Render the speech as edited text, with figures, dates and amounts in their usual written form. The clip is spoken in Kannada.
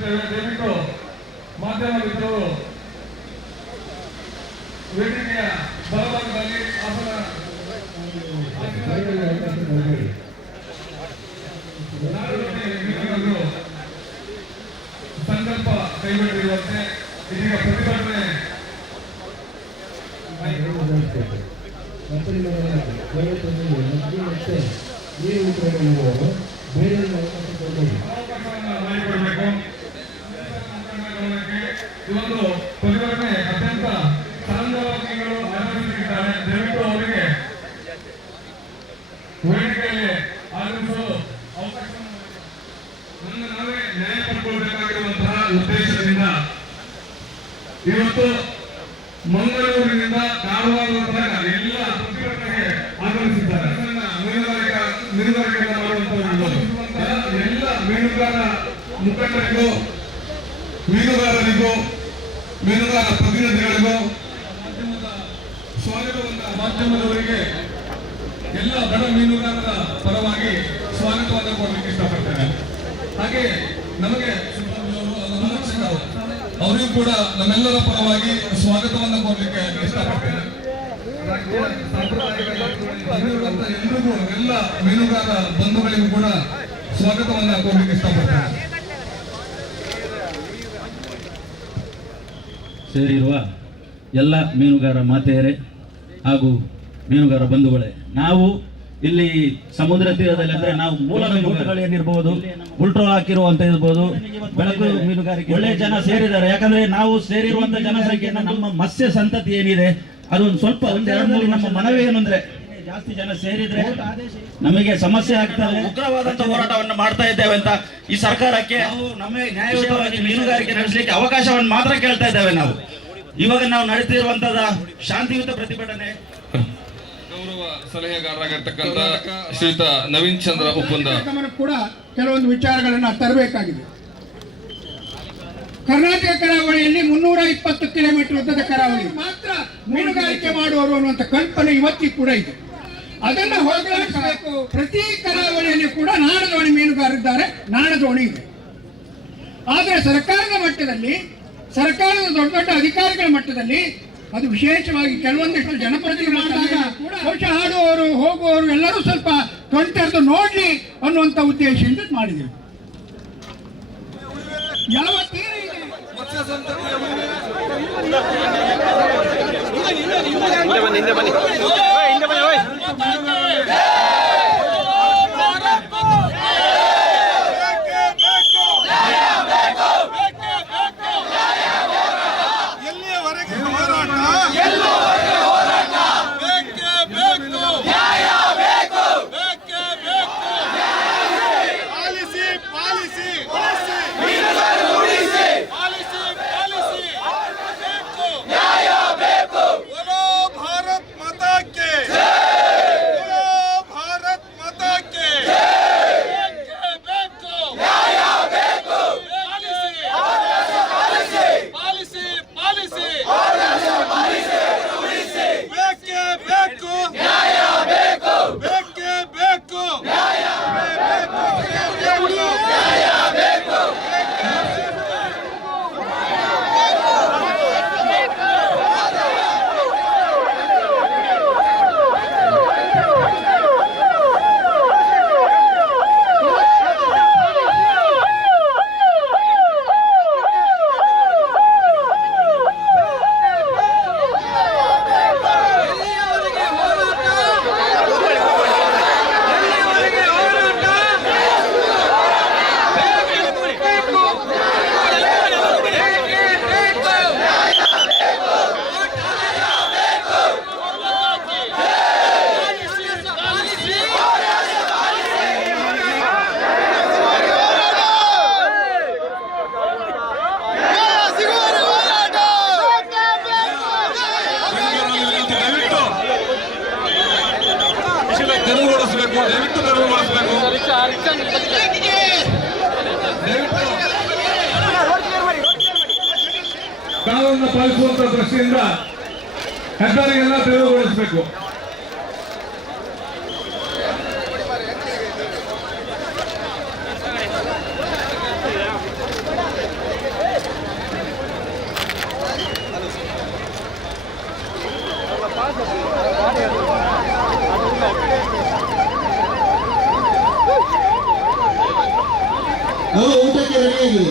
ಆಹ್ವಾನಿಸುತ್ತೇವೆ. ದಯವಿಟ್ಟು ಮಾಧ್ಯಮ ಮಿತ್ರರು ವೇದಿಕೆಯ ಬಲಭಾಗದಲ್ಲಿ ಸಂಕಲ್ಪ ಕೈಗೊಂಡಿರುವಂತೆ ಇದೀಗ ಪ್ರತಿಭಟನೆ ಮಾಡಿಕೊಡಬೇಕು. ಇವತ್ತು ಪ್ರತಿಭಟನೆ ಅತ್ಯಂತ ಸಾಂಗವಾಗಿಗಳು ಆಗಮಿಸಿದ್ದಾರೆ. ದಯವಿಟ್ಟು ಅವರಿಗೆ ವೇದಿಕೆಯಲ್ಲಿ ಆಗಮಿಸಲು ಅವಕಾಶ ನಾವೇ ನ್ಯಾಯ ಪಡ್ಕೊಳ್ಬೇಕಾಗಿರುವಂತಹ ಉದ್ದೇಶದಿಂದ ಇವತ್ತು ಮಂಗಳೂರಿನಿಂದ ಕಾರವಾರದ ತನಕ ಎಲ್ಲ ಪ್ರತಿಭಟನೆಗೆ ಆಗಮಿಸಿದ್ದಾರೆ. ಮೀನುಗಾರಿಕೆ ಮಾಡುವಂತಹ ಎಲ್ಲ ಮೀನುಗಾರ ಮುಖಂಡರಿಗೂ, ಮೀನುಗಾರರಿಗೂ, ಮೀನುಗಾರ ಪ್ರತಿನಿಧಿಗಳಿಗೂ ಸ್ವಾಗತವನ್ನು ಮಾಧ್ಯಮದವರಿಗೆ ಎಲ್ಲ ಬಡ ಮೀನುಗಾರರ ಪರವಾಗಿ ಸ್ವಾಗತವನ್ನು ಕೊಡಲಿಕ್ಕೆ ಇಷ್ಟಪಡ್ತೇನೆ. ಹಾಗೆ ನಮಗೆ ಅವರಿಗೂ ಕೂಡ ನಮ್ಮೆಲ್ಲರ ಪರವಾಗಿ ಸ್ವಾಗತವನ್ನು ಕೊಡಲಿಕ್ಕೆ ಇಷ್ಟಪಡ್ತೇನೆ. ಎಲ್ರಿಗೂ ಎಲ್ಲ ಮೀನುಗಾರ ಬಂಧುಗಳಿಗೂ ಕೂಡ ಸ್ವಾಗತವನ್ನು ಕೊಡಲಿಕ್ಕೆ ಇಷ್ಟಪಡ್ತೇನೆ. ಸೇರಿರುವ ಎಲ್ಲ ಮೀನುಗಾರ ಮಾತೆಯರೇ ಹಾಗೂ ಮೀನುಗಾರ ಬಂಧುಗಳೇ, ನಾವು ಇಲ್ಲಿ ಸಮುದ್ರ ತೀರದಲ್ಲಿ ಅಂದ್ರೆ ನಾವು ಮೂಲ ಮೀನುಗಾರಿಕೆಗಳಿರ್ಬೋದು, ಉಲ್ಟ್ರೋಲ್ ಹಾಕಿರುವಂತ ಇರ್ಬೋದು, ಬೆಳಕು ಮೀನುಗಾರಿಕೆ ಒಳ್ಳೆ ಜನ ಸೇರಿದ್ದಾರೆ. ಯಾಕಂದ್ರೆ ನಾವು ಸೇರಿರುವಂತ ಜನಸಂಖ್ಯೆಯನ್ನು ನಮ್ಮ ಮತ್ಸ್ಯ ಸಂತತಿ ಏನಿದೆ ಅದೊಂದು ಸ್ವಲ್ಪ ಒಂದೆರಡು ನಮ್ಮ ಮನವಿ ಏನಂದ್ರೆ ಜಾಸ್ತಿ ಜನ ಸೇರಿದ್ರೆ ನಮಗೆ ಸಮಸ್ಯೆ ಆಗ್ತದೆ. ಉಗ್ರವಾದಂತ ಹೋರಾಟವನ್ನು ಮಾಡ್ತಾ ಇದ್ದೇವೆ ಅಂತ ಈ ಸರ್ಕಾರಕ್ಕೆ ನಾವು ನಮಗೆ ನ್ಯಾಯಯುತವಾಗಿ ಮೀನುಗಾರಿಕೆ ನಡೆಸಲಿಕ್ಕೆ ಅವಕಾಶವನ್ನು ಮಾತ್ರ ಕೇಳ್ತಾ ಇದ್ದೇವೆ. ನಾವು ಇವಾಗ ನಾವು ನಡೆತಿರುವಂತದ ಶಾಂತಿಯುತ ಪ್ರತಿಭಟನೆ ಗೌರವ ಸಲಹೆಗಾರರಾಗಿರ್ತಕ್ಕಂಥ ಶ್ರೀಯುತ ನವೀನ್ ಚಂದ್ರ ಉಪ್ಪುಂದ ಕೂಡ ಕೆಲವೊಂದು ವಿಚಾರಗಳನ್ನು ತರಬೇಕಾಗಿದೆ. ಕರ್ನಾಟಕ ಕರಾವಳಿಯಲ್ಲಿ 320 ಕಿಲೋಮೀಟರ್ ಉದ್ದದ ಕರಾವಳಿ ಮಾತ್ರ ಮೀನುಗಾರಿಕೆ ಮಾಡುವವರು ಅನ್ನುವಂಥ ಕಲ್ಪನೆ ಇವತ್ತಿಗೂ ಕೂಡ ಇದೆ. ಅದನ್ನು ಹೋಗಲಾಡಿಸಬೇಕು. ಪ್ರತಿ ಕರಾವಳಿಯಲ್ಲಿ ಕೂಡ ನಾಡದೋಣಿ ಮೀನುಗಾರರಿದ್ದಾರೆ, ನಾಡದೋಣಿ ಇದೆ. ಆದರೆ ಸರ್ಕಾರದ ಮಟ್ಟದಲ್ಲಿ, ಸರ್ಕಾರದ ದೊಡ್ಡ ದೊಡ್ಡ ಅಧಿಕಾರಿಗಳ ಮಟ್ಟದಲ್ಲಿ ಅದು ವಿಶೇಷವಾಗಿ ಕೆಲವೊಂದಿಷ್ಟು ಜನಪ್ರತಿನಿಧಿ ಮಾಡಿದಾಗ ಬಹುಶಃ ಆಡುವವರು ಹೋಗುವವರು ಎಲ್ಲರೂ ಸ್ವಲ್ಪ ಕಣ್ತೆರೆದು ನೋಡ್ಲಿ ಅನ್ನುವಂಥ ಉದ್ದೇಶದಿಂದ ಮಾಡಿದ್ದೇವೆ. ಯಾವ ತೀರ ಇದೆ ಕಾನೂನನ್ನು ಪಾಲಿಸುವಂತ ದೃಷ್ಟಿಯಿಂದ ಹೆದ್ದಾರಿಗೆಲ್ಲ ತೆರವುಗೊಳಿಸಬೇಕು. ಊಟಕ್ಕೆ ರೆಡಿಯಾಗಿ